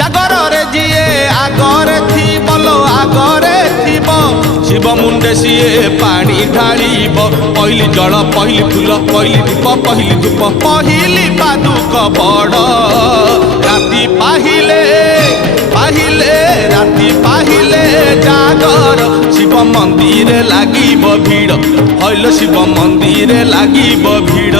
जागर रे जीए आगरे थीबलो आगरे थीब शिव मुंडे सीए पानी ढालिब पहली जल पहली फूल पहली दीप पहली धूप पहली पादुक बड़ राति पाहिले पाहिले राति पाहिले जागर शिव मंदिर लागिब भीड़ हईल शिव मंदिर लागिब भीड़।